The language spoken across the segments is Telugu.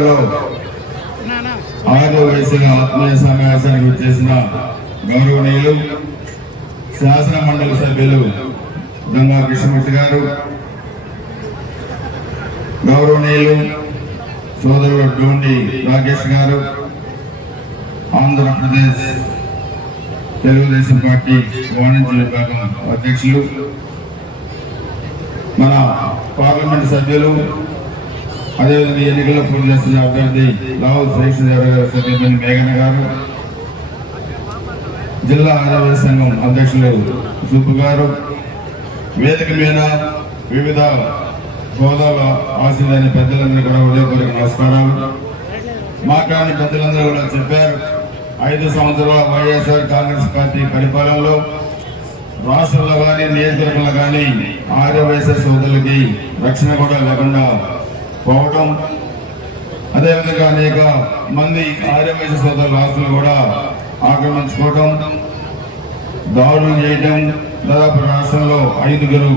పిడుగులలో ఆరు వయసుల ఆత్మీయ సమావేశానికి వచ్చేసిన గౌరవనీయులు శాసన మండలి సభ్యులు గంగా కృష్ణమూర్తి గారు గౌరవనీయులు సోదరుడు డోండి రాకేష్ గారు ఆంధ్రప్రదేశ్ తెలుగుదేశం పార్టీ వాణిజ్య విభాగం అధ్యక్షులు మన పార్లమెంట్ సభ్యులు అదేవిధంగా ఎన్నికల్లో పూర్తి చేస్తున్న అభ్యర్థి లావు శ్రీకృష్ణదేవరావు గారు మేఘన గారు జిల్లా ఆరోగ్య సంఘం అధ్యక్షులు సుబ్బు గారు వేదిక మీద వివిధ హోదాలో ఆశీర్వాద పెద్దలందరూ కూడా ఉదయపూర్వక నమస్కారాలు. మాట్లాడిన పెద్దలందరూ కూడా చెప్పారు ఐదు సంవత్సరాల వైఎస్ఆర్ కాంగ్రెస్ పార్టీ పరిపాలనలో రాష్ట్రంలో కానీ నియోజకవర్గంలో కానీ ఆర్యవైశ్య సోదరులకి రక్షణ కూడా లేకుండా పోవటం. అదేవిధంగా అనేక మంది ఆర్యవైశ్య సోదరుల ఆస్తులు కూడా ఆక్రమించుకోవటం దాడులు చేయటం దాదాపు రాష్ట్రంలో ఐదుగురు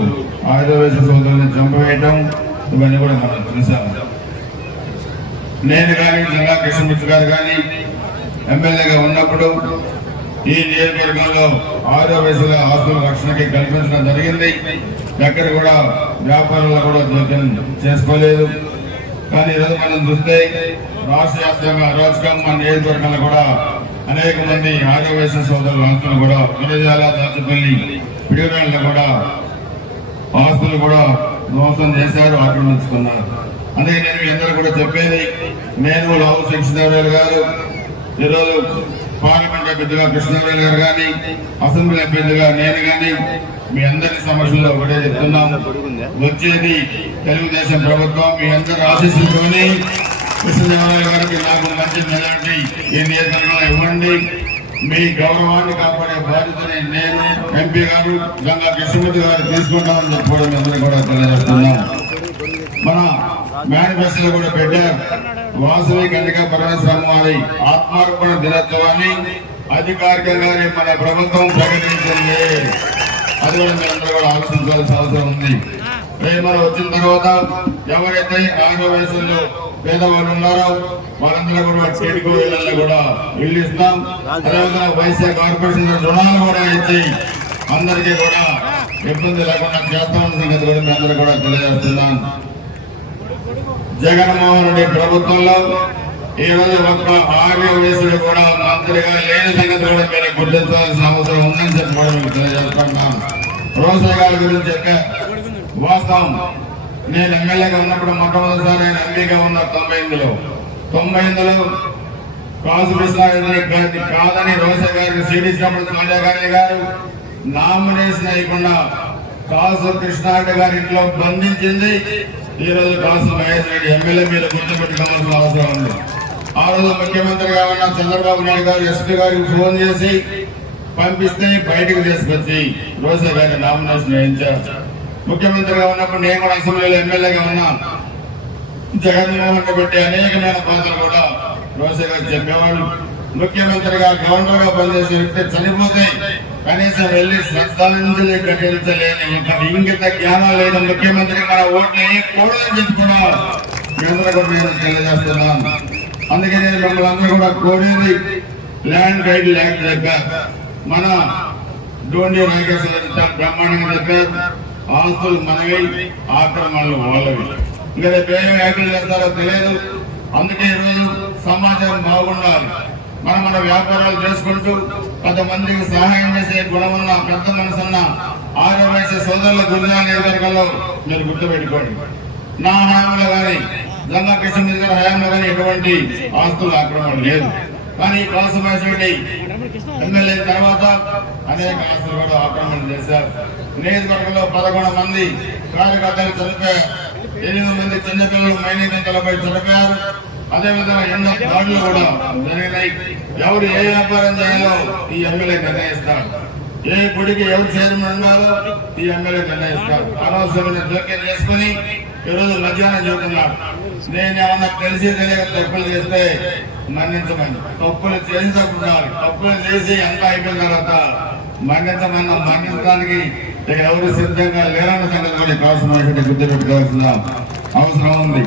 ఆయుర్వేద సోదరులను చంపవేయటం ఇవన్నీ కూడా మనం చూసాం నేను కానీ జిల్లా కృష్ణమూర్తి గారు కానీ ఎమ్మెల్యేగా ఉన్నప్పుడు ఈ నియోజకవర్గంలో ఆరో వయసుల ఆస్తుల రక్షణకి కల్పించడం జరిగింది. ఎక్కడ కూడా వ్యాపారంలో కూడా జోక్యం చేసుకోలేదు. కానీ ఈరోజు మనం చూస్తే రాష్ట్ర వ్యాప్తంగా అరోజకం నియోజకవర్గంలో కూడా అనేక మంది ఆదివేశ వయసు సోదరుల ఆస్తులు కూడా వినజాల దాచుపల్లి పిడుగురాళ్ళలో కూడా ఆస్తులు కూడా మోసం చేశారు ఆక్రమించుకున్నారు. అందుకే నేను ఎందరూ కూడా చెప్పేది నేను లావు శిక్షణారాయణ గారు ఈరోజు పార్లమెంట్ అభ్యర్థిగా కృష్ణారాయణ గారు కానీ అసెంబ్లీ అభ్యర్థిగా నేను కానీ మీ అందరి సమస్యల్లో ఒకటే చెప్తున్నాం. వచ్చేది తెలుగుదేశం ప్రభుత్వం. మీ అందరి ఆశీస్సులతోని కృష్ణదేవరాయ గారికి నాకు మంచి మెజార్టీ ఈ నియోజకవర్గంలో ఇవ్వండి. మీ గౌరవాన్ని కాపాడే బాధ్యతని నేను ఎంపీ గారు గంగా కృష్ణమూర్తి గారు తీసుకుంటామని చెప్పడం అందరూ కూడా తెలియజేస్తున్నాం. మేనిఫెస్టోలో కూడా పెట్టారు. వాసవి కన్నిక పరమేశ్వరం వారి ఆత్మార్పణ దినోత్సవాన్ని అధికారికంగా మన ప్రభుత్వం ప్రకటించింది. అది కూడా మీరందరూ కూడా ఆలోచించాల్సిన అవసరం ఉంది. రేపు వచ్చిన తర్వాత ఎవరైతే ఆరో వయసులో పేదవాళ్ళు ఉన్నారో వాళ్ళందరూ కూడా టీడీపీ ఇళ్ళల్లో కూడా ఇల్లు ఇస్తాం. అదేవిధంగా వైసీ కార్పొరేషన్ రుణాలు కూడా ఇచ్చి అందరికీ కూడా ఇబ్బంది లేకుండా చేస్తామన్న సంగతి కూడా మీ అందరూ కూడా తెలియజేస్తున్నాను. జగన్మోహన్ రెడ్డి ప్రభుత్వంలో ఈ రోజు ఒక్క ఆర్య వయసులో కూడా మంత్రిగా లేని సంగతి కూడా మీరు గుర్తించాల్సిన అవసరం ఉందని చెప్పి కూడా మీకు తెలియజేస్తున్నాను. రోజా గారి గురించి చెప్పే వాస్తవం. నేను ఎమ్మెల్యేగా ఉన్నప్పుడు మొట్టమొదటిసారి నేను ఎంపీగా ఉన్న తొంభై ఎనిమిదిలో. తొంభై ఎనిమిదిలో కాసు కృష్ణారెడ్డి కాదని రోజా గారికి సిడి సంజయ్ గారి గారు నామినేషన్ అయ్యకుండా కాసు కృష్ణారెడ్డి గారి ఇంట్లో బంధించింది. ఈ రోజు కాసు మహేష్ రెడ్డి ఎమ్మెల్యే మీద గుర్తుపెట్టుకోవాల్సిన అవసరం ఉంది. ఆ రోజు ముఖ్యమంత్రిగా ఉన్న చంద్రబాబు నాయుడు గారు ఎస్పీ గారికి ఫోన్ చేసి పంపిస్తే బయటకు తీసుకొచ్చి రోజా గారి నామినేషన్ వేయించారు. ముఖ్యమంత్రిగా ఉన్నప్పుడు నేను కూడా అసెంబ్లీలో ఎమ్మెల్యేగా ఉన్నా. జగన్మోహన్ రెడ్డి అనేకమైన బాధలు కూడా రోజా గారు చెప్పేవాళ్ళు. ముఖ్యమంత్రిగా గవర్నర్గా పనిచేసే వ్యక్తి చనిపోతే కనీసం వెళ్ళి శ్రద్ధాంజలి ఘటించలేని ఒక ఇంగిత జ్ఞానం లేదు ముఖ్యమంత్రి మన ఓట్లు వేయకూడదని చెప్పి కూడా మీ అందరూ నేను తెలియజేస్తున్నాను అందుకే నేను మిమ్మల్ని అందరూ కూడా కోడేది ల్యాండ్ గైడ్ ల్యాండ్ చెప్పారు మన డోండి నాగేశ్వర బ్రహ్మాండంగా చెప్పారు. ఆస్తులు మనవి ఆక్రమణలు వాళ్ళవి. ఇంకా రేపు ఏం వ్యాఖ్యలు చేస్తారో తెలియదు. అందుకే ఈరోజు సమాచారం బాగుండాలి. మనం మన వ్యాపారాలు చేసుకుంటూ కొంతమందికి సహాయం చేసే గుణమున్న పెద్ద మనసున్న ఆరో వయసు సోదరుల గురుజా నియోజకవర్గంలో మీరు గుర్తుపెట్టుకోండి. నా హయాంలో కానీ గంగా కృష్ణ గారి హయాంలో కానీ ఎటువంటి ఆస్తుల ఆక్రమణ లేదు. కానీ కాసుమేశ్వరుడి ఎమ్మెల్యే తర్వాత అనేక ఆస్తులు కూడా ఆక్రమణ చేశారు. నియోజకవర్గంలో పదకొండు మంది కార్యకర్తలు చనిపోయారు. ఎనిమిది మంది చిన్నపిల్లలు మైనింగ్ గంటలపై చనిపోయారు. అదేవిధంగా ఎన్నో దాడులు కూడా జరిగినాయి. ఎవరు ఏ వ్యాపారం చేయాలో ఈ ఎమ్మెల్యే నిర్ణయిస్తారు ఏ గుడికి ఎవరు చైర్మన్ ఉండాలో ఈ ఎమ్మెల్యే నిర్ణయిస్తారు అనవసరమైన జోక్యం చేసుకుని ఈరోజు మధ్యాహ్నం చెబుతున్నాడు నేను ఏమన్నా తెలిసి తెలియక తప్పులు చేస్తే మన్నించమని. తప్పులు చేసి తప్పున్నారు తప్పులు చేసి ఎంత అయిపోయిన తర్వాత మన్నించమన్న మన్నించడానికి ఎవరు సిద్ధంగా లేరన్న సంగతి కూడా కోసం గుర్తుపెట్టుకోవాల్సిన అవసరం ఉంది.